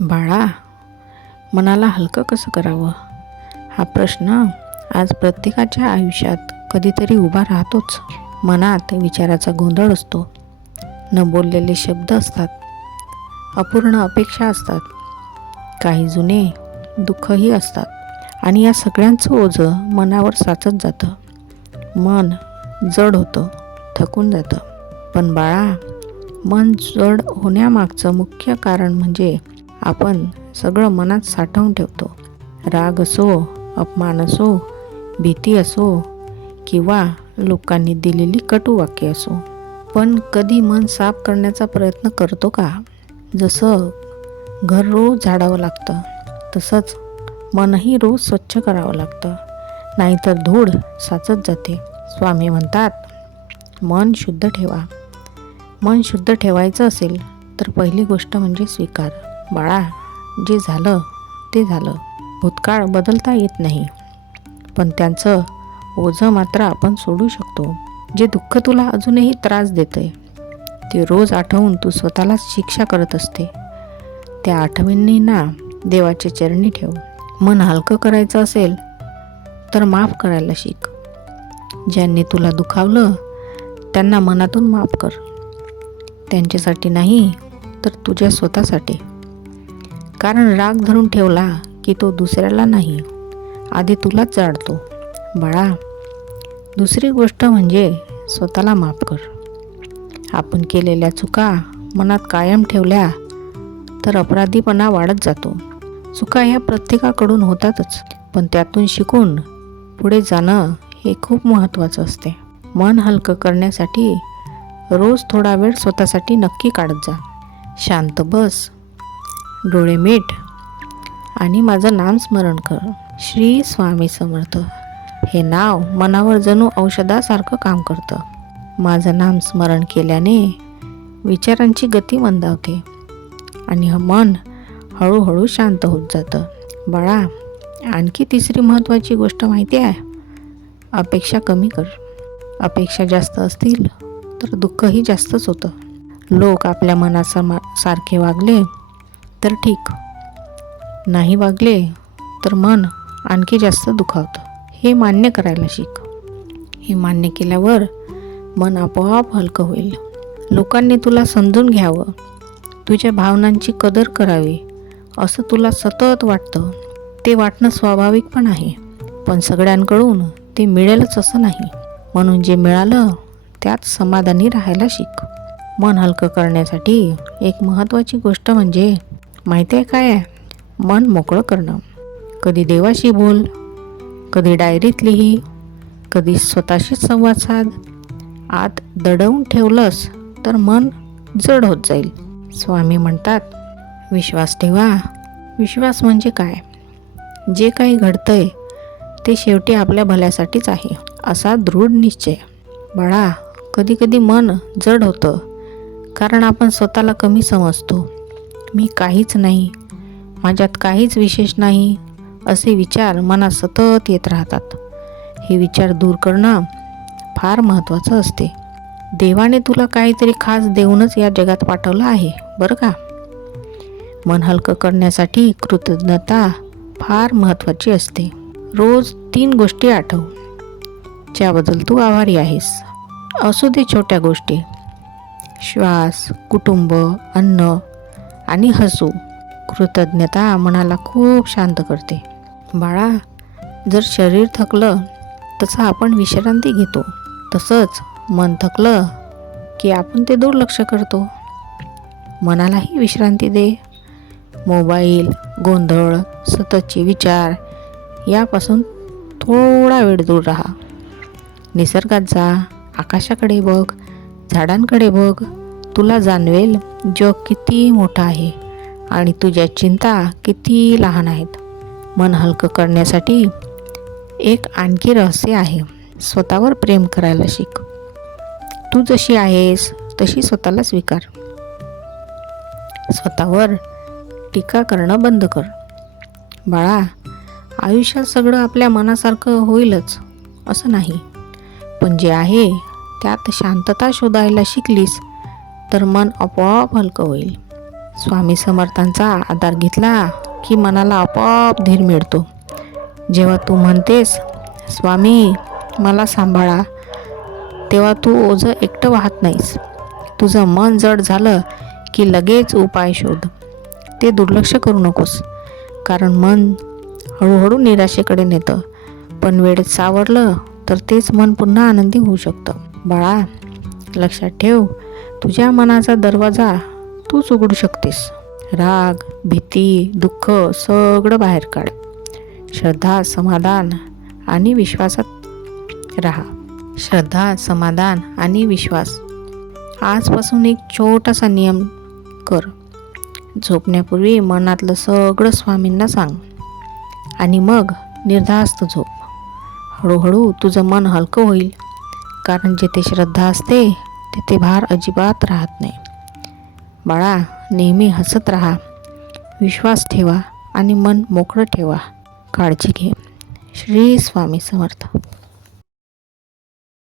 बाळा, मनाला हलकं कसं करावं हा प्रश्न आज प्रत्येकाच्या आयुष्यात कधीतरी उभा राहतोच. मनात विचाराचा गोंधळ असतो, न बोललेले शब्द असतात, अपूर्ण अपेक्षा असतात, काही जुने दुःखही असतात आणि या सगळ्यांचं ओझं मनावर साचत जातं. मन जड होतं, थकून जातं. पण बाळा, मन जड होण्यामागचं मुख्य कारण म्हणजे आपण सगळं मनात साठवून ठेवतो. राग असो, अपमान असो, भीती असो किंवा लोकांनी दिलेली कटू वाक्य असो. पण कधी मन साफ करण्याचा प्रयत्न करतो का? जसं घर रोज झाडावं लागतं तसंच मनही रोज स्वच्छ करावं लागतं, नाहीतर धूळ साचत जाते. स्वामी म्हणतात, मन शुद्ध ठेवा. मन शुद्ध ठेवायचं असेल तर पहिली गोष्ट म्हणजे स्वीकार. बाळा, जे झालं ते झालं. भूतकाळ बदलता येत नाही, पण त्यांचं ओझं मात्र आपण सोडू शकतो. जे दुःख तुला अजूनही त्रास देतंय ते रोज आठवून तू स्वतःलाच शिक्षा करत असते. त्या आठवणींना देवाच्या चरणी ठेव. मन हलकं करायचं असेल तर माफ करायला शिक. ज्यांनी तुला दुखावलं त्यांना मनातून माफ कर. त्यांच्यासाठी नाही तर तुझ्या स्वतःसाठी. कारण राग धरून ठेवला की तो दुसऱ्याला नाही, आधी तुलाच जाळतो. बाळा, दुसरी गोष्ट म्हणजे स्वतःला माफ कर. आपण केलेल्या चुका मनात कायम ठेवल्या तर अपराधीपणा वाढत जातो. चुका ह्या प्रत्येकाकडून होतातच, पण त्यातून शिकून पुढे जाणं हे खूप महत्त्वाचं असते. मन हलकं करण्यासाठी रोज थोडा वेळ स्वतःसाठी नक्की काढत जा. शांत बस, डोळे मीट आणि माझं नाम स्मरण कर. श्री स्वामी समर्थ हे नाव मनावर जणू औषधासारखं काम करतं. माझं नाम स्मरण केल्याने विचारांची गती मंदावते आणि मन हळूहळू शांत होत जातं. बाळा, आणखी तिसरी महत्त्वाची गोष्ट माहिती आहे? अपेक्षा कमी कर. अपेक्षा जास्त असतील तर दुःखही जास्तच होतं. लोक आपल्या मनासारखे वागले तर ठीक, नाही वागले तर मन आणखी जास्त दुखावतं. हे मान्य करायला शिक. हे मान्य केल्यावर मन आपोआप हलकं होईल. लोकांनी तुला समजून घ्यावं, तुझ्या भावनांची कदर करावी असं तुला सतत वाटतं. ते वाटणं स्वाभाविक पण आहे, पण सगळ्यांकडून ते मिळेलच असं नाही. म्हणून जे मिळालं त्यात समाधानी राहायला शिक. मन हलकं करण्यासाठी एक महत्त्वाची गोष्ट म्हणजे माहिती आहे काय आहे? मन मोकळं करणं. कधी देवाशी बोल, कधी डायरीत लिही, कधी स्वतःशीच संवाद साध. आत दडवून ठेवलंस तर मन जड होत जाईल. स्वामी म्हणतात, विश्वास ठेवा. विश्वास म्हणजे काय? जे काही घडतंय ते शेवटी आपल्या भल्यासाठीच आहे असा दृढ निश्चय. बाळा, कधी कधी मन जड होतं कारण आपण स्वतःला कमी समजतो. मी काहीच नाही, माझ्यात काहीच विशेष नाही असे विचार मनात सतत येत राहतात. हे विचार दूर करणं फार महत्त्वाचं असते. देवाने तुला काहीतरी खास देऊनच या जगात पाठवलं आहे बरं का. मन हलकं करण्यासाठी कृतज्ञता फार महत्त्वाची असते. रोज 3 गोष्टी आठव ज्याबद्दल तू आभारी आहेस. असू दे छोट्या गोष्टी, श्वास, कुटुंब, अन्न आणि हसू. कृतज्ञता मनाला खूप शांत करते. बाळा, जर शरीर थकलं तसं आपण विश्रांती घेतो, तसंच मन थकलं की आपण ते दुर्लक्ष करतो. मनालाही विश्रांती दे. मोबाईल, गोंधळ, सततचे विचार यापासून थोडा वेळ दूर राहा. निसर्गात जा, आकाशाकडे बघ, झाडांकडे बघ. तुला जाणवेल जग किती मोठं आहे आणि तुझ्या चिंता किती लहान आहेत. मन हलकं करण्यासाठी एक आणखी रहस्य आहे. स्वतःवर प्रेम करायला शिक. तू जशी आहेस तशी स्वतःला स्वीकार. स्वतःवर टीका करणं बंद कर. बाळा, आयुष्यात सगळं आपल्या मनासारखं होईलच असं नाही, पण जे आहे त्यात शांतता शोधायला शिकलीस तर मन आपोआप हलकं होईल. स्वामी समर्थांचा आधार घेतला की मनाला आपोआप धीर मिळतो. जेव्हा तू म्हणतेस, स्वामी मला सांभाळा, तेव्हा तू ओझं एकटं वाहत नाहीस. तुझं मन जड झालं की लगेच उपाय शोध. ते दुर्लक्ष करू नकोस, कारण मन हळूहळू निराशेकडे नेतं. पण वेळेत सावरलं तर तेच मन पुन्हा आनंदी होऊ शकतं. बाळा, लक्षात ठेव, तुझ्या मनाचा दरवाजा तूच उघडू शकतेस. राग, भीती, दुःख सगळं बाहेर काढ. श्रद्धा, समाधान आणि विश्वासात राहा. श्रद्धा, समाधान आणि विश्वास. आजपासून एक छोटासा नियम कर. झोपण्यापूर्वी मनातलं सगळं स्वामींना सांग आणि मग निर्धास्त झोप. हळूहळू तुझं मन हलकं होईल, कारण जिथे श्रद्धा असते तिथे भार अजिबात राहत नाही. बाळा, नेहमी हसत राहा, विश्वास ठेवा आणि मन मोकळं ठेवा. काळजी घे. श्री स्वामी समर्थ.